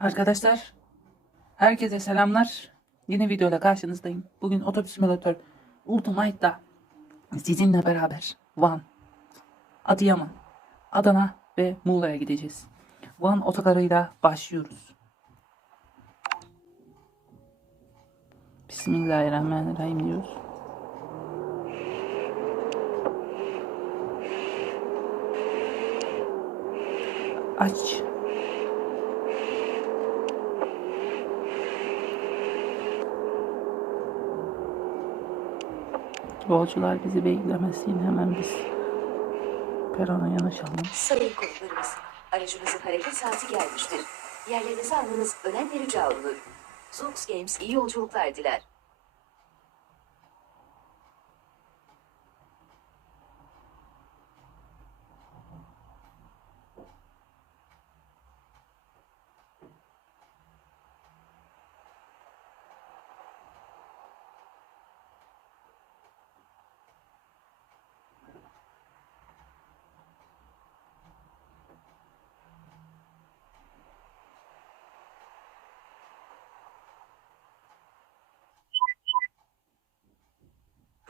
Arkadaşlar, herkese selamlar. Yeni videoyla karşınızdayım. Bugün Otobüs Simulator Ultimatel'da sizinle beraber Van, Adıyaman, Adana ve Muğla'ya gideceğiz. Van otogarıyla başlıyoruz. Bismillahirrahmanirrahim diyoruz. Aç. Yolcular bizi beklemesin hemen biz perona yanaşalım. Sayın konuklarımız, aracımızın hareket saati gelmiştir. Yerlerinizi almanız önemli rica olunur. Zox Games iyi yolculuklar diler.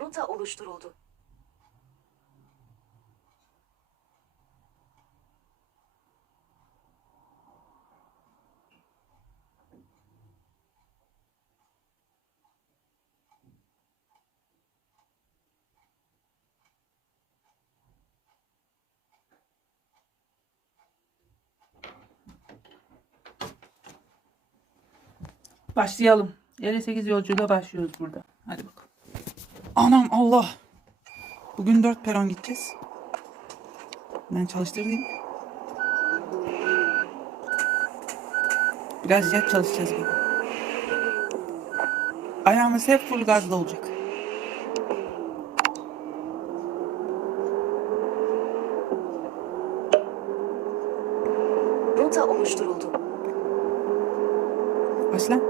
Rota oluşturuldu. Başlayalım. 58 yolcuyla başlıyoruz burada. Hadi bakalım. Anam Allah. Bugün 4 peron gideceğiz. Ben çalıştırayım. Biraz jet çalışacağız bugün. Ayağımız hep full gazda olacak. Rota oluşturuldu. Başla.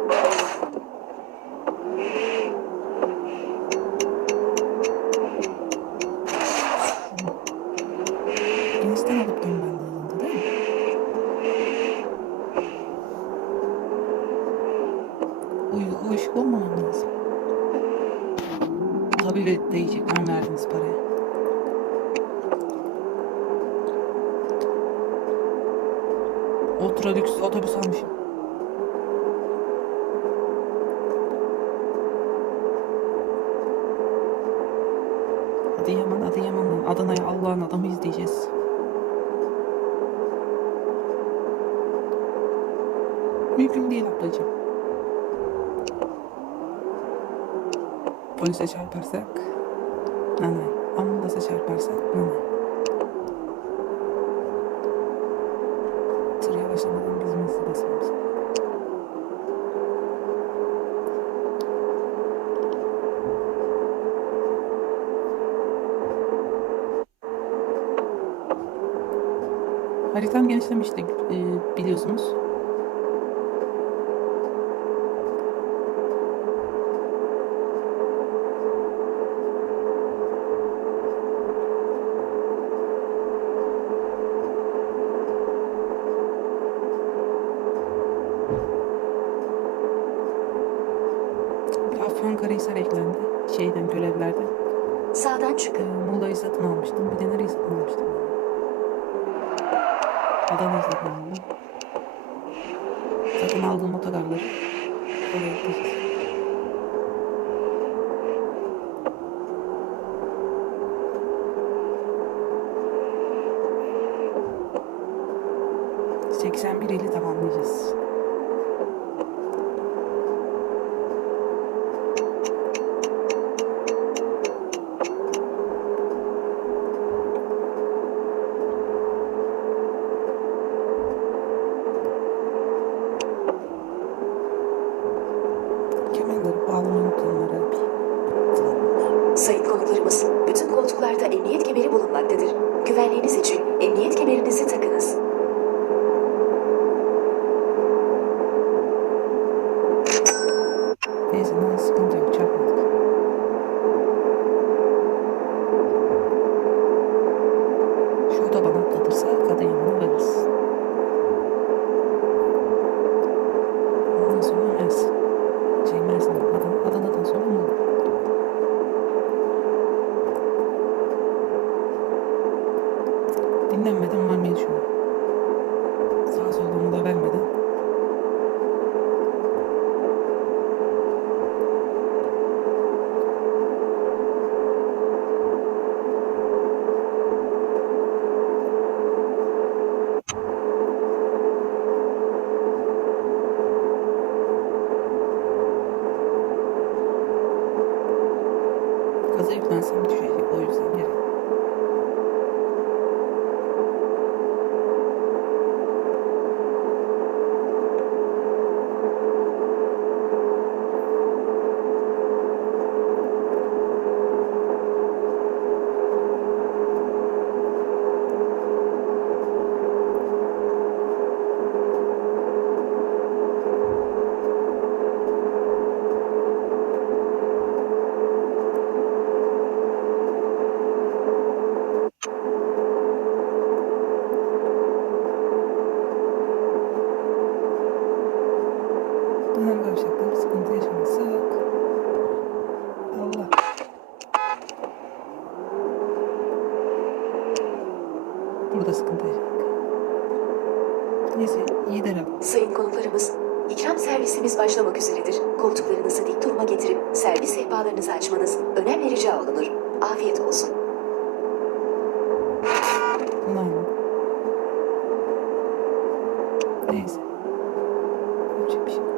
Gençten alıp dön ben de yanında değil mi? Uy, uyuşuk olmamam lazım. Tabii de değecek ben verdiniz parayı. Ultra lüks otobüs almışım. Adıyaman, Adıyaman'dan Adana'ya Allah'ın adamı izleyeceğiz. Mümkün değil ablacığım. Polise çarparsak nanay. Ambulansa çarparsak nanay. Genişlemişti e, biliyorsunuz. Bir Afyonkarahisar eklendi. Şeyden, görevlerden. Sağdan çıkın. Muğla'yı satın almıştım. Bir de nereyi satın almıştım? Adana'yı satın aldım. Satın aldığım otogarları oraya gideceğiz. Bağlamayı unutanlara bir Sayın konuklarımız, bütün koltuklarda emniyet kemeri bulunmaktadır. Güvenliğiniz için emniyet kemerinizi takınız. dinlenmeden varmayı düşünüyorum. Sağ solunu da vermeden. Gaza yüklensem düşecek o yüzden geri. Dönem kavşakları sıkıntı yaşamazsak. Allah. Burada sıkıntı yaşadık. Neyse iyi de laf. Sayın konuklarımız, ikram servisimiz başlamak üzeredir. Koltuklarınızı dik duruma getirip servis sehpalarınızı açmanız önemli rica olunur. Afiyet olsun. Ulan. Neyse. Yapacak bir şey. yok.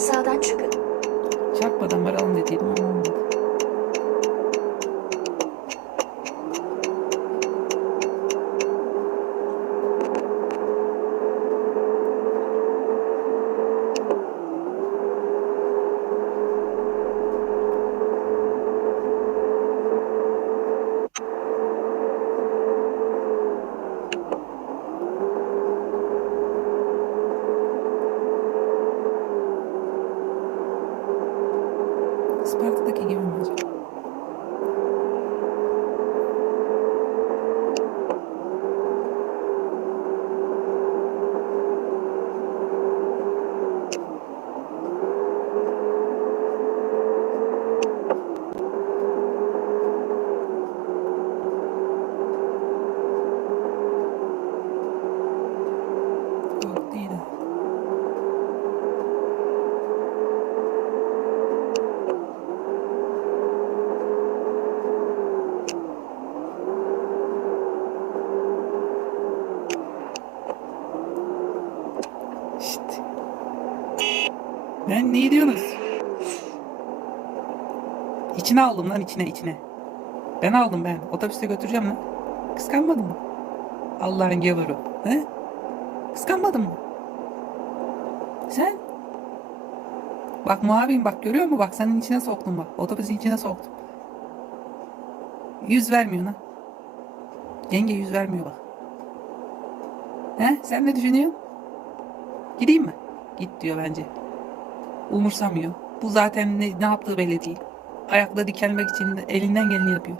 Sağdan çıkın. Çarpmadan varalım dediydim ama olmadı. Isparta'daki gibi mi acaba? Yok değil. ha. İşte. Ben ne diyorsunuz? İçine aldım lan içine içine. Ben aldım ben. Otobüste götüreceğim lan. Kıskanmadın mı? Allah'ın gavuru. He? Kıskanmadın mı? Sen? Bak muavin bak görüyor musun? Bak senin içine soktum bak. Otobüsün içine soktum. Yüz vermiyor lan. Yenge yüz vermiyor bak. He? Sen ne düşünüyorsun? Gideyim mi? Git diyor bence. Umursamıyor. Bu zaten ne, ne yaptığı belli değil. Ayakta dikelmek için de elinden geleni yapıyor.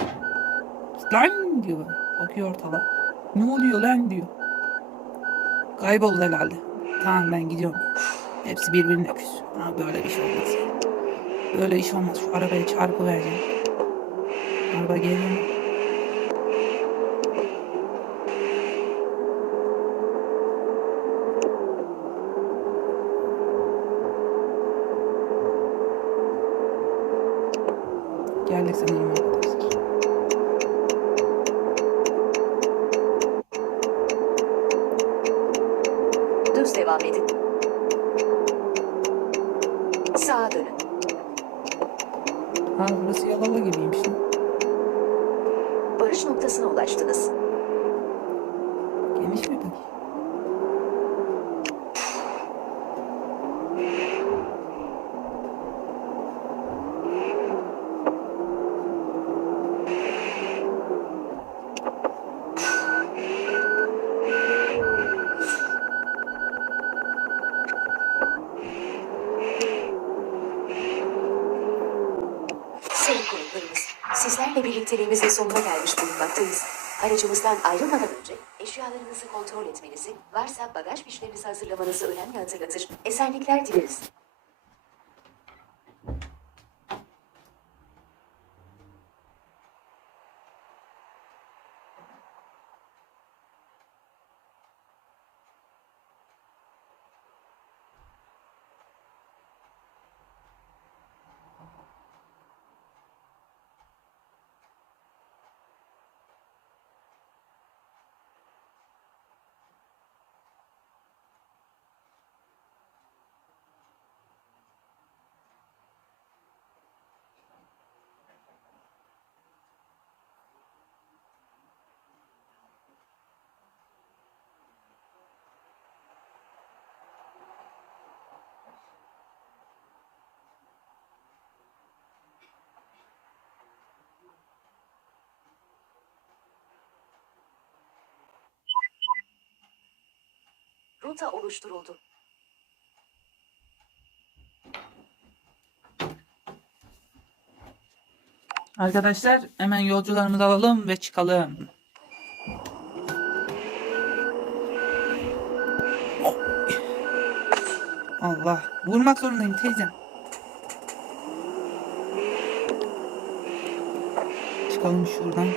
Lan diyor. Bakıyor ortalığa. Ne oluyor lan diyor. Kayboldu herhalde. Tamam ben gidiyorum. Hepsi birbirine küs. Ha, böyle iş olmaz. Böyle iş olmaz. Şu arabaya çarpı vereceğim. Araba geliyor. Geldik sanırım arkadaşlar. Düz devam edin. Sağa dönün. Ha burası Yalova gibiymiş lan. Varış noktasına ulaştınız. Geniş mi peki? Sayın konuklarımız, birlikteliğimizin sonuna gelmiş bulunmaktayız. Aracımızdan ayrılmadan önce eşyalarınızı kontrol etmenizi, varsa bagaj fişlerinizi hazırlamanızı önemli hatırlatır. Esenlikler dileriz. Rota oluşturuldu. Arkadaşlar hemen yolcularımızı alalım ve çıkalım. Allah. Vurmak zorundayım teyzem. Çıkalım şuradan.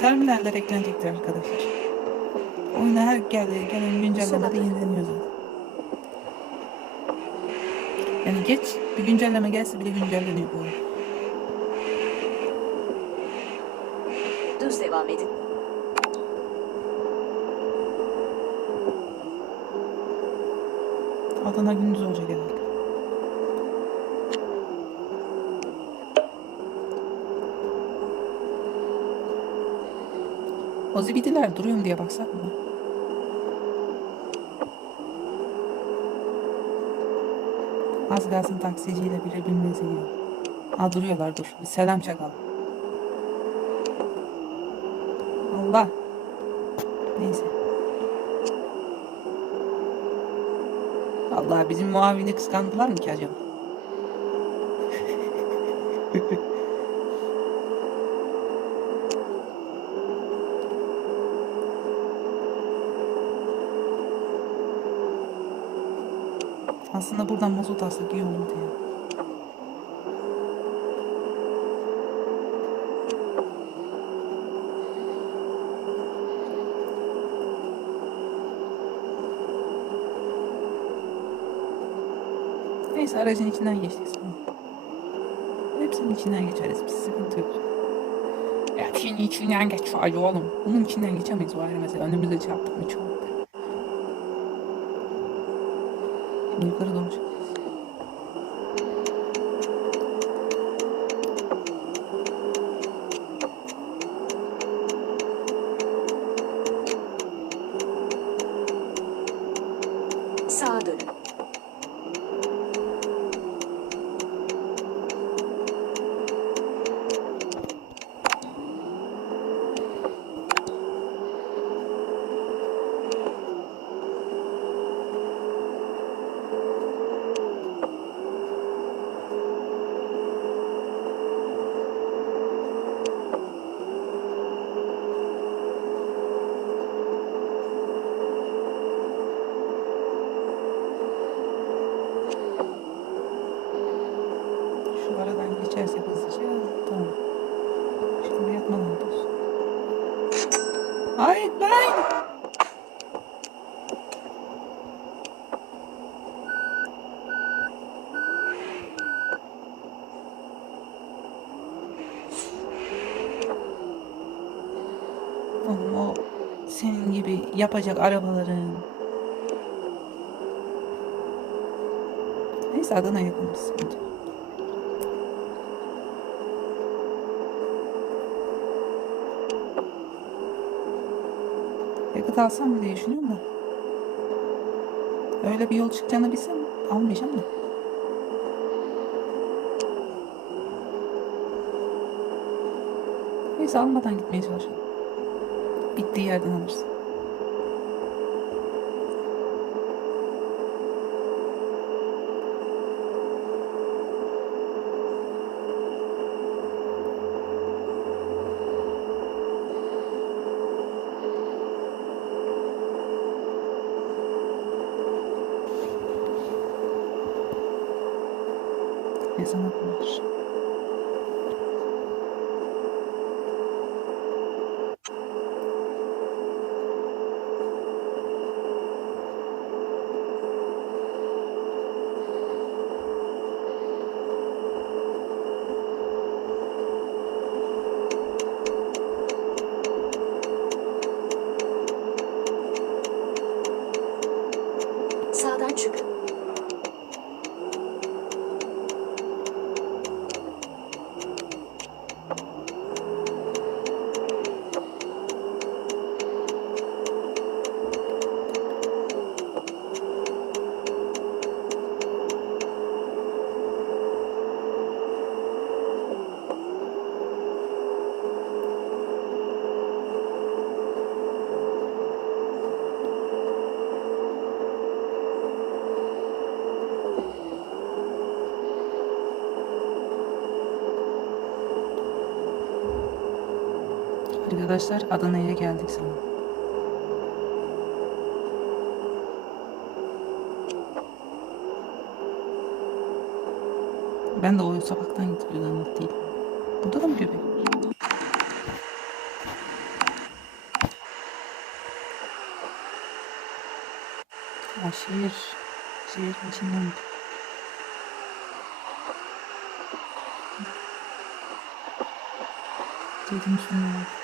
Terminaller eklenecektir arkadaşlar. Oyuna her geldi, gelen güncellemede yenileniyor zaten. Yani geç bir güncelleme gelse bile güncelleniyor bu oyun. Düz devam edin. Adana gündüz olacak herhalde. O zibidiler duruyorum diye baksak mı? Az kalsın taksiciyle birbirimize giriyor. Ha duruyorlar dur. Bir selam çakalım. Allah. Neyse. Allah bizim muavini kıskandılar mı ki acaba? Aslında buradan mazot alsak iyi olurdu ya. Neyse aracın içinden geçtik sonra. Hepsinin içinden geçeriz biz sıkıntı yok. Hepsinin içinden geç hadi oğlum. Bunun içinden geçemeyiz o ayrı mesele. Önümüze çarptık mı çok. Şimdi yukarı doğru çık. Sağa dönün. Şu aradan geçersek hızlıca tamam. Şimdi yatmadan gidiyoruz. Hayır ben. Oğlum o senin gibi yapacak arabaların. Neyse Adana yakınız. sıkıntı. Yakıt alsam diye düşünüyorum da. Öyle bir yol çıkacağını bilsem almayacağım da. Neyse almadan gitmeye çalışalım. Bittiği yerden alırız. Ezan okunur. Sağdan çıkın. Arkadaşlar Adana'ya geldik sonra. Ben de o sokaktan gidiyor zannettiydim. Burada da mı köpek? Ha, şehir. Şehrin içinden. Dedim üstünden.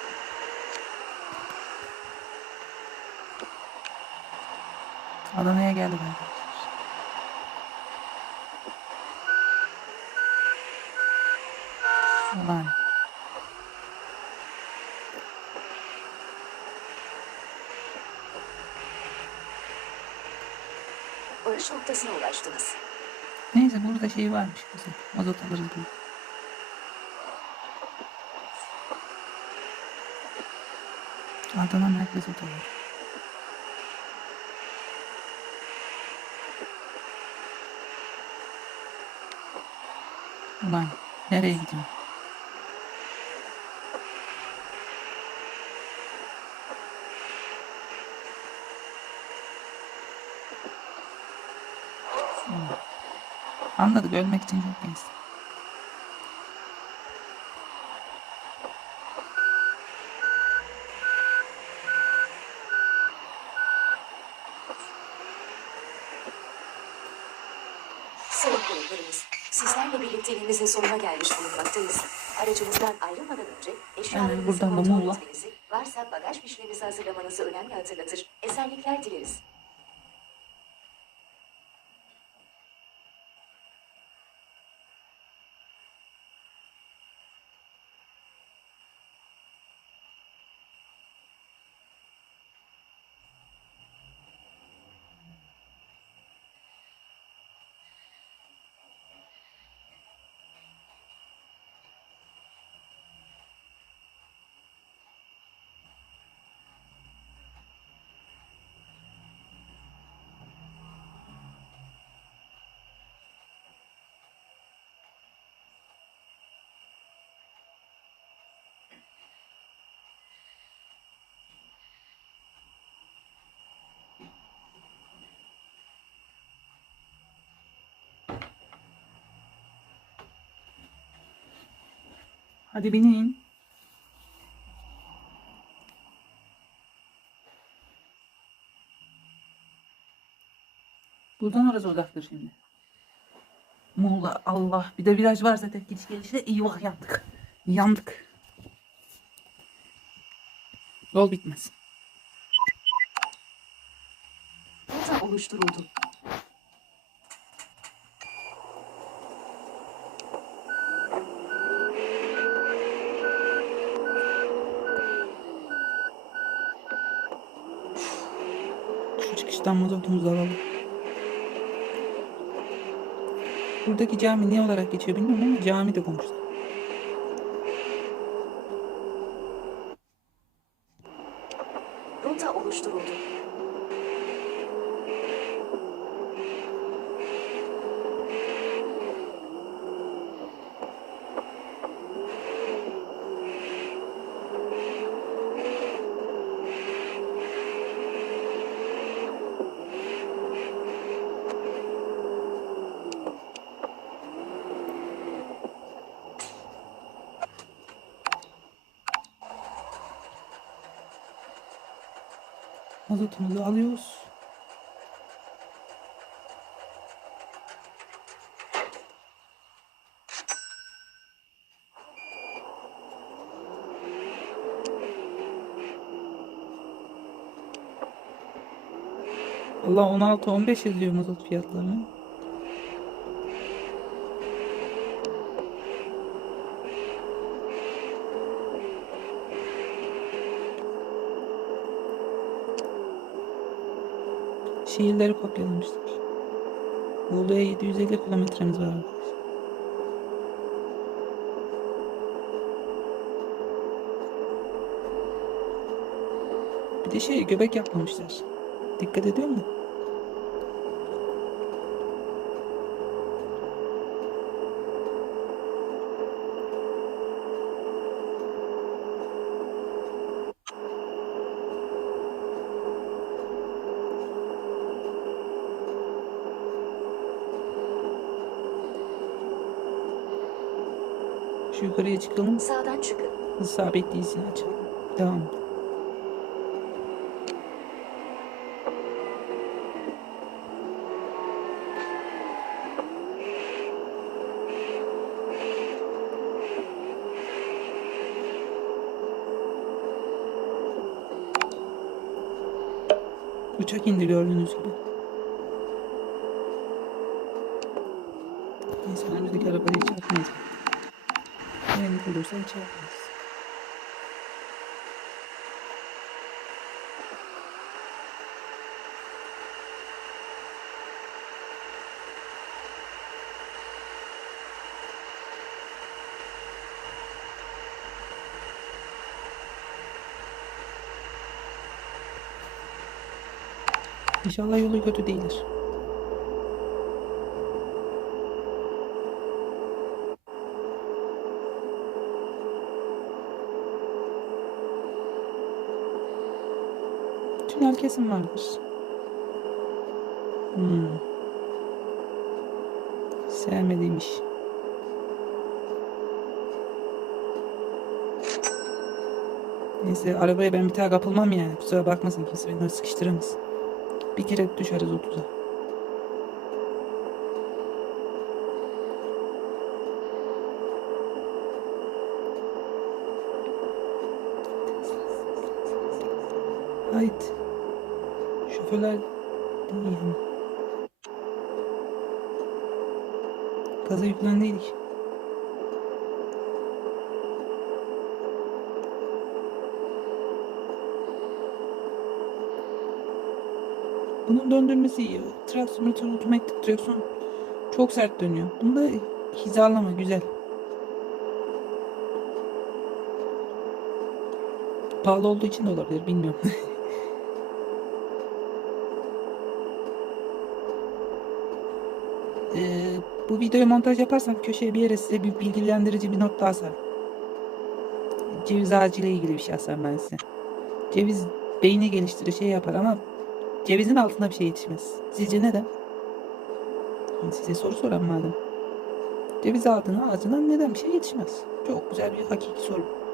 Adana'ya geldik arkadaşlar. Ulan. Varış noktasına ulaştınız. Neyse burada şey varmış güzel. Mazot alırız gibi. Adana merkez otoları. Ulan nereye gidiyorum? Anladık ölmek için çok genç. Sayın konuklarımız, sizlerle birlikteliğimizin sonuna gelmiş bulunmaktayız. Aracımızdan ayrılmadan önce eşyalarınızı da kontrol etmenizi, varsa bagaj fişlerinizi hazırlamanızı önemli hatırlatır. Esenlikler dileriz. Hadi binin. Buradan orası uzaktır şimdi. Muğla Allah. Bir de viraj var zaten gidiş gelişte. Eyvah yandık. Yandık. Yol bitmez. Oluşturuldu. Çıkıştan mazotumuzu alalım. Buradaki cami ne olarak geçiyor bilmiyorum ama cami de koymuşlar. Rota oluşturuldu. Mazotumuzu alıyoruz. Allah 16-15 yazıyor mazot fiyatlarını. Şehirleri kopyalamışlar. Bolu'ya 750 kilometremiz var. arkadaşlar. Bir de şey göbek yapmamışlar. Dikkat ediyor musun? Şu yukarıya çıkalım. Sağdan çıkın. Hız sabit değilsin açalım. Devam. Uçak indi gördüğünüz gibi. Neyse önümüzdeki arabaya çarpmayız. Hiç yapmayız. İnşallah yolu kötü değildir. Kesin vardır. Hmm. Sevmediğim. Neyse arabaya ben bir daha kapılmam yani. Kusura bakmasın kimse beni sıkıştıramaz. Bir kere düşeriz 30'a. Hayt. Şoförler iyi ama. Gaza yüklendiydik. Bunun döndürmesi iyi. Traksiyon, otomatik direksiyon çok sert dönüyor. Bunda hizalama güzel. Pahalı olduğu için de olabilir bilmiyorum. Ee, bu videoyu montaj yaparsam köşeye bir yere size bir bilgilendirici bir not daha asarım. Ceviz ağacı ile ilgili bir şey asarım ben size. Ceviz beyni geliştirir şey yapar ama cevizin altında bir şey yetişmez. Sizce neden? Size soru soran madem. Ceviz ağacının ağacından neden bir şey yetişmez? Çok güzel bir hakiki soru.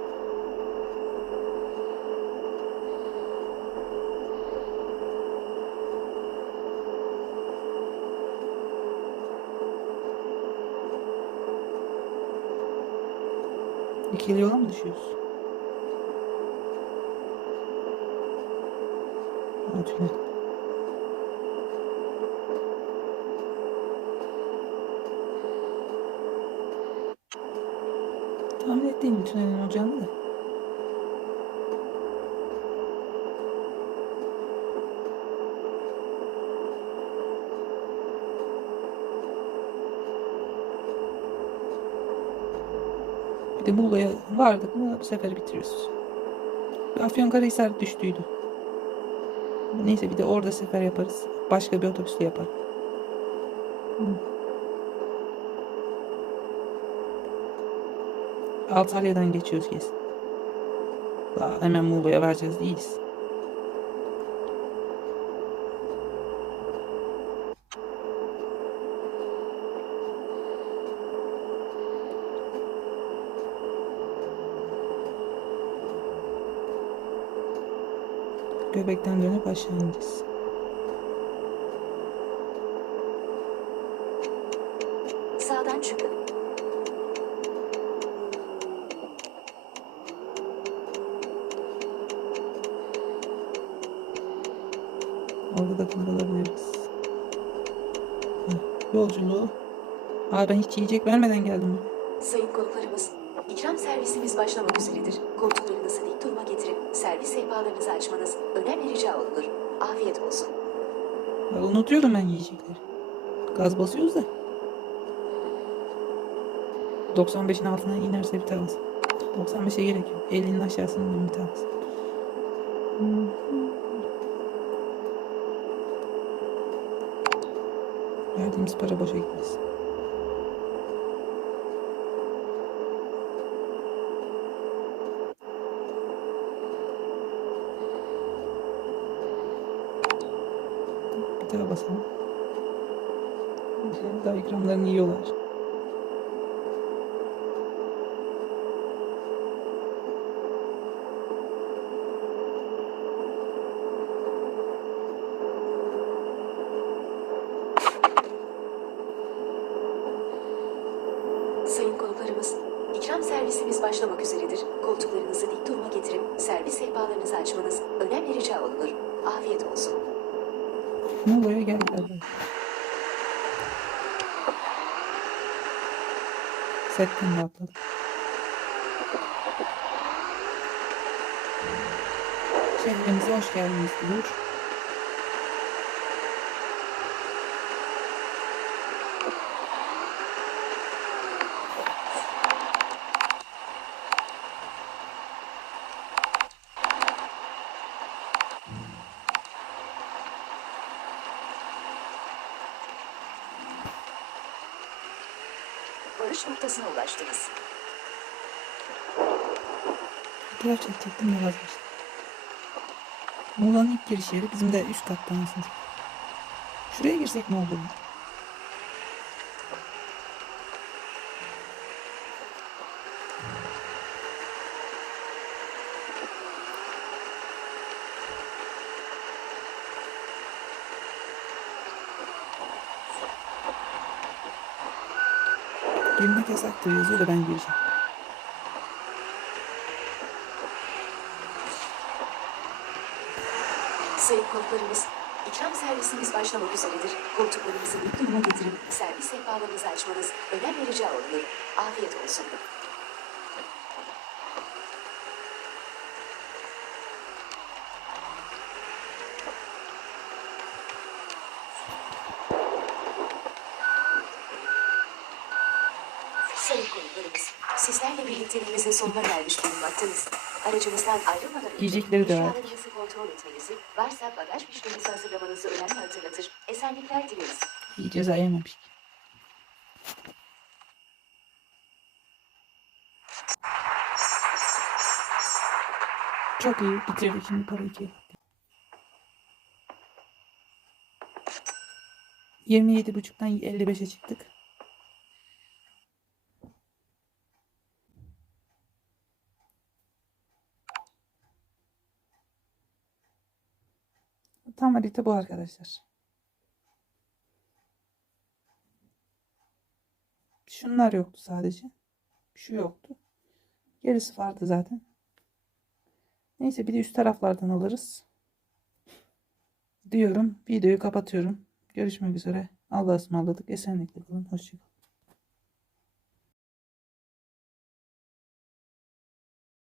İkili yola mı düşüyoruz? Tünel. Tahmin ettiğim tünelin olacağını da. De Muğla'ya vardık mı bu sefer bitiriyoruz. Afyonkarahisar düştüydü. Neyse bir de orada sefer yaparız. Başka bir otobüsle yapar. Antalya'dan geçiyoruz kesin. Daha hemen Muğla'ya varacağız değiliz. Göbekten dönüp aşağı ineceğiz. Sağdan çıkın. Orada da kalabiliriz. Yolculuğu. Aa ben hiç yiyecek vermeden geldim. Sayın konuklarımız, ikram servisimiz başlamak üzeredir. Koltuklarınızı dik duruma getirip servis sehpalarınızı açmanız önemli rica olunur. Afiyet olsun. Ya unutuyordum ben yiyecekleri. Gaz basıyoruz da. 95'in altına inerse bir tanesi. 95'e gerek yok. 50'nin aşağısında bir tanesi. Verdiğimiz para boşa gitmesin. basalım. Daha ikramlarını yiyorlar. Sayın konuklarımız, ikram servisimiz başlamak üzeredir. Koltuklarınızı dik duruma getirip servis sehpalarınızı açmanız önemli rica olunur. Afiyet olsun. Muğla'ya geldiler. Setten de atladım. Şehrimize hoş geldiniz diyor. Varış noktasına ulaştınız. Fotoğraf çekecektim de vazgeçtim. Muğla'nın ilk giriş yeri bizim de üst katta aslında. Şuraya girsek ne olur? Girmek yasaktır yazıyor da ben gireceğim. Sayın konuklarımız, ikram servisimiz başlamak üzeredir. Koltuklarınızı dik duruma getirip servis sehpalarınızı açmanız önemli rica olunur. Afiyet olsun. Sayın konuklarımız, sizlerle birlikteliğimizin sonuna gelmiş bulunmaktayız. Aracımızdan ayrılmadan önce Yiyecekleri de var. eşyalarınızı kontrol etmenizi, varsa bagaj fişlerinizi hazırlamanızı önemli hatırlatır. Esenlikler dileriz. İyi ceza yememiş. Çok iyi. Bitirdik şimdi para ikiye. 27.5'tan 55'e çıktık. Harita bu arkadaşlar. Şunlar yoktu sadece. Şu yoktu. Gerisi vardı zaten. Neyse bir de üst taraflardan alırız. Diyorum. Videoyu kapatıyorum. Görüşmek üzere. Allah'a ısmarladık. Esenlikle kalın. Hoşçakalın.